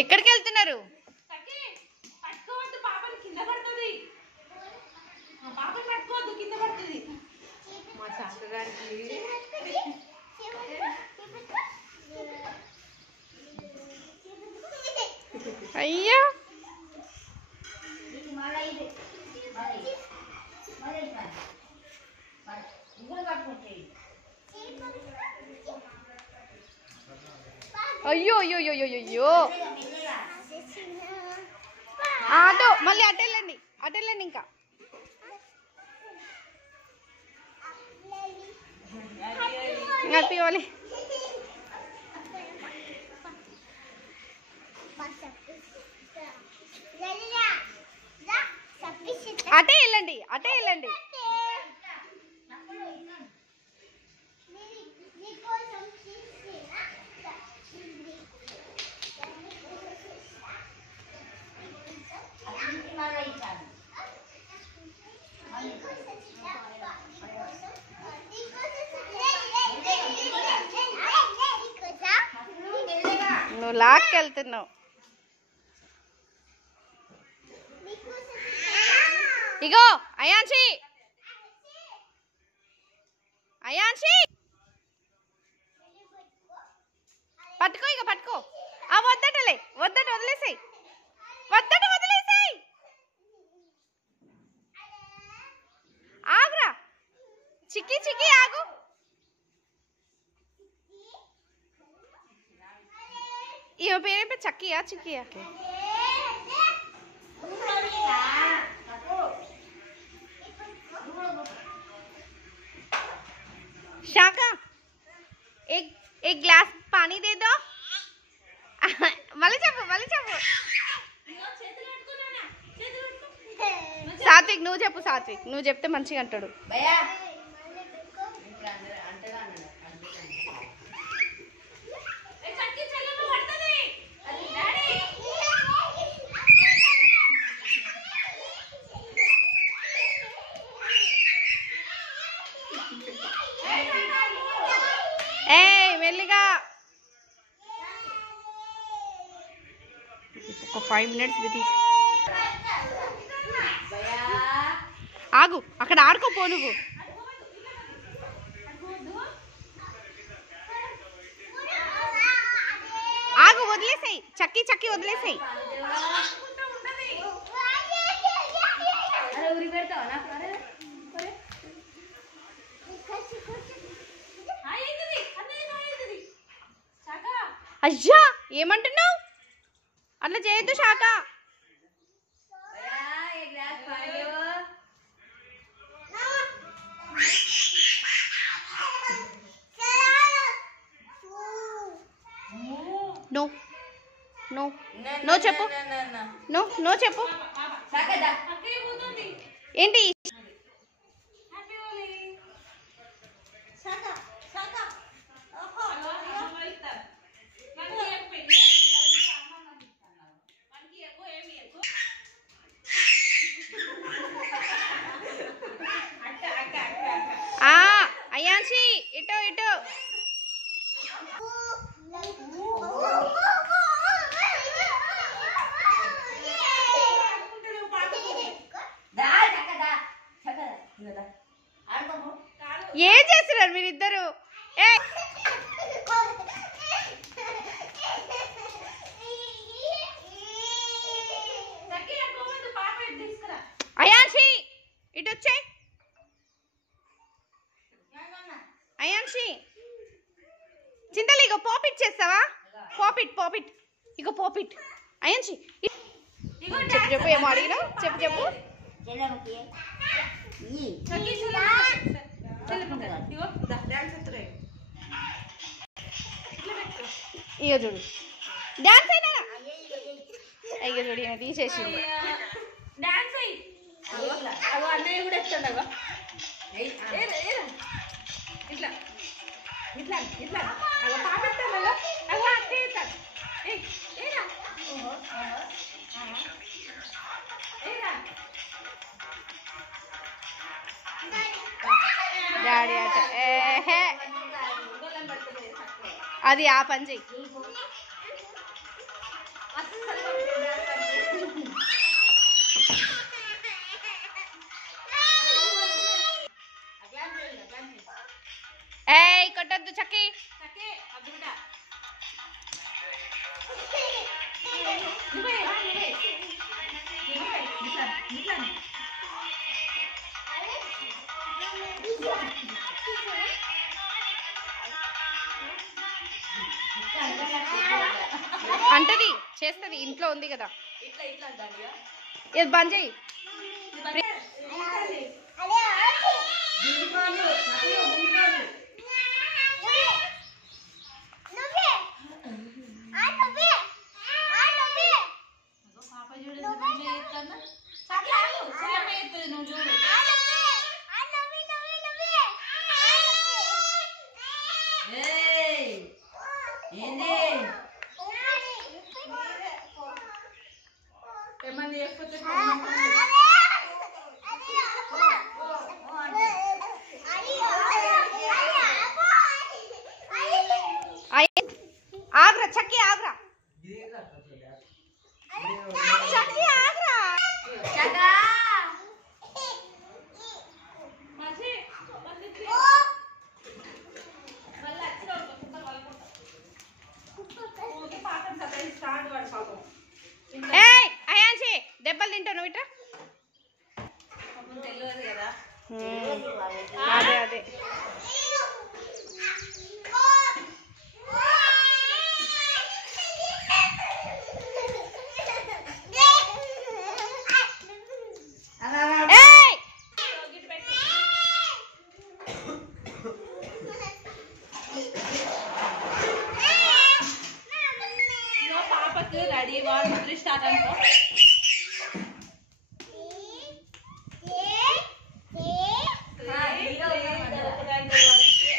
ఎక్కడికి వెళ్తున్నారు? అయ్యో అయ్యో అయ్యో అయ్యో అయ్యో అటు మళ్ళీ అటెళ్ళండి ఇంకా హ్యాపీ అటే వెళ్ళండి నువ్వు లాక్కెళ్తున్నావు. ఇగో అయాన్షి పట్టుకో ఆ వద్దట వదిలేసాయి ఆగురా చిక్కి ఆగు. ఈమె పేరు చిక్కియా शाका एक ग्लास पानी दे दो. मले చెప్పు సాత్విక్ నువ్వు చెప్తే మంచిగా అంటాడు. మెల్లిగా ఒక 5 minutes ఆగు, అక్కడ ఆడుకోపో నువ్వు. ఆగు, వదిలేసాయి చక్కి వదిలేసాయి. అయ్యా ఏమంటున్నావు? అట్లా చేయొద్దు శాఖ. నో చెప్పు ఏంటి? అయాన్షి ఇటు ఏం చేస్తున్నారు మీరిద్దరు? అయాన్షి ఇటు వచ్చే. అయాన్షి చింతలు ఇగో పాపిట్ చేస్తావా? పాపిట్ ఇగో పాపిట్. అయాన్షి చెప్పు ఏమో అడిగినా చెప్పు. ఇగో చూడు డాన్స్ అయినా అయ్యో చూడు ఈయన తీసేసింది. అన్నయ్య కూడా ఎత్తాడు. ఇట్లా డాడీ అట అది ఆ పని చెయ్యి. కొట్టద్దు చక్కి. అంటది చేస్తుంది, ఇంట్లో ఉంది కదా. ఇది బంద్ చేయి. ఆగ్రా చక్కి, ఆగ్రా చక్కి, ఆగ్రా. ఏయ్ అయాన్షి దెబ్బలు తింటావు నువ్వు ఇట్లా. అదే అదే రెడీ 1 2 3 స్టార్ట్ అనుకో.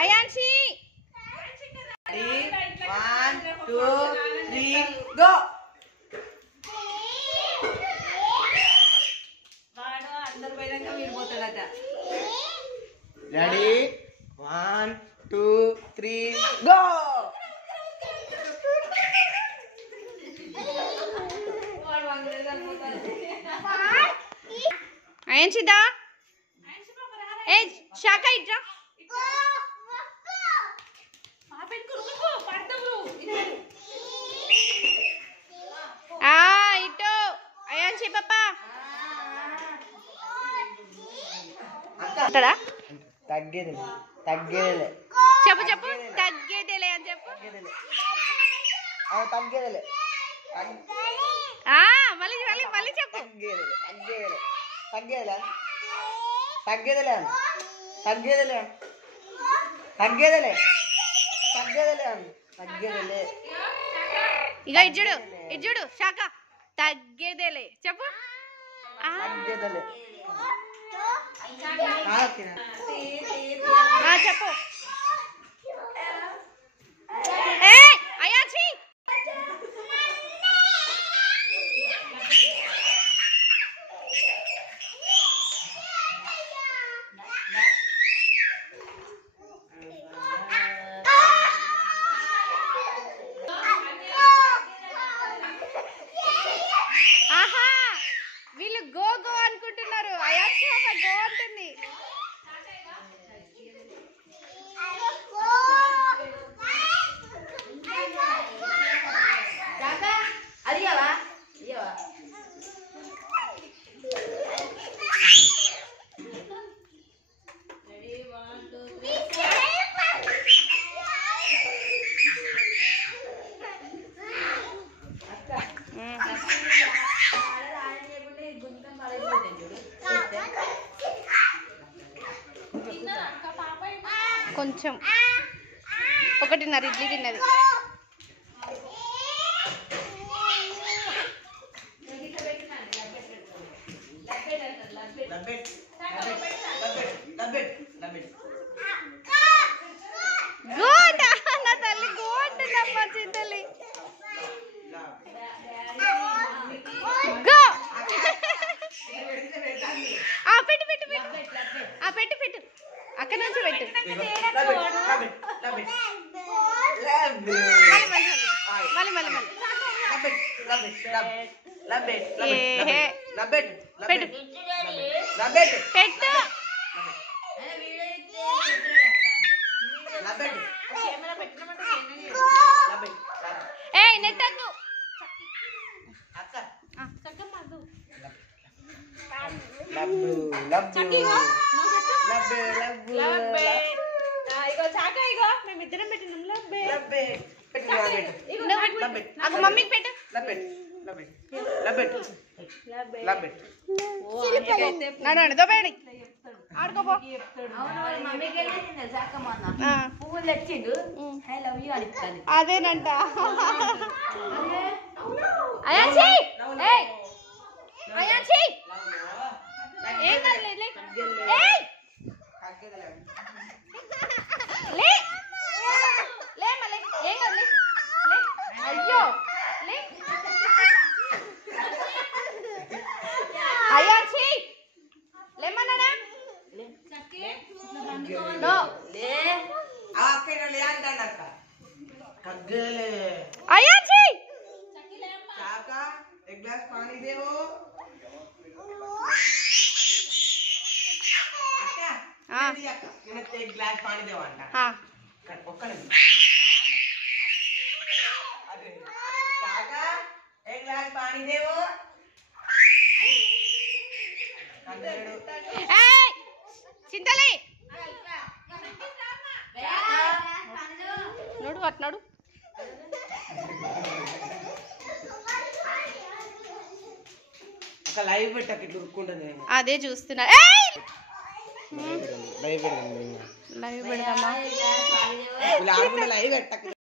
అయాన్షి 1 2 3 గో. వాడు అందరు పోయినాక మీరు పోతాడట. Ready 1 2 3 go. అయాన్షిదా ఏ శాఖ ఇట్రా. ఇటు అయాన్షి పాపా అంటాడా. తగ్గేదిలే తగ్గేదిలే చెప్పు చెప్పు తగ్గేదేలే అని చెప్పు. తగ్గేదిలే మళ్ళీ మళ్ళీ మళ్ళీ చెప్పు. తగ్గేదిలే తగ్గేదిలే తగ్గేదిలే తగ్గేదిలే తగ్గేదిలే తగ్గేదిలే తగ్గేదిలే. ఇక ఇజ్జుడు ఇజ్జుడు శాఖ తగ్గేదేలే చెప్పు. తగ్గేదిలే చెప్పు. ఏ అయాన్షి ఆహా వీళ్ళు గో గో అనుకుంటున్నారు. అయాన్షి గో అంటుంది. అడిగావా కొంచెం 1.5 ఇడ్లీ తిన్నది. గుడ్ నా తల్లి గుడ్ నమ్మ చింతలి గో. పెట్టు పెట్టు పెట్టు పెట్టు పెట్టు అక్కడ నుంచి పెట్టు. మళ్ళీ మళ్ళీ మళ్ళీ పెట్టు పెట్టు. లబ్బు ఇగో నువ్వు పెట్టు లబ్బే లబ్బు లబ్బే ఇగో చాక ఇగో మేమిద్దరం పెట్టినాం లబ్బే లబ్బే పెట్టు నా పెట్టు ఇగో నువ్వు పెట్టు. లబ్బే అగ మమ్మీకి పెట్టు. లబ్బే లబ్బే లబ్బే లబ్బే లబ్బే ఓ అనికైతే నడు నడు దోబేడి ఆడుకోపో. చెప్తాడు అవును మమ్మీకి వెళ్ళేసింది తెలుసా అక్క మొన్న ఆ, పువ్వులు తెచ్చిండు ఐ లవ్ యూ అని ఇస్తాను అదేనంట. అయాన్షి ఏయ్ అయాన్షి ఏం కాదు లే లే. ఏయ్ లే లే మళ్ళీ ఏం కాదు లే లే. అయ్యో లే అయాన్షి లేమన్నానా నో లే ఆ అక్కడ లే అంటాడక్క కగ్గలే అయాన్షి చాకా एक ग्लास पानी दे वो అక్క ఆ. ఇది అక్క నేను एक ग्लास पानी దేవంట ఆ ఒక్క నిమిషం అదే చాకా एक ग्लास पानी दे वो కగ్గలేడు ఏయ్ చింతలే నడు అట్ నడు. అక్క లైవ్ పెట్టక ఇట్లా ఉరుక్కుంటుంది అదే చూస్తున్నా. ఏయ్ లైవ్ పెడదాం లైవ్ పెడదామా? వీళ్ళు ఆడుకుంటే లైవ్ పెట్టక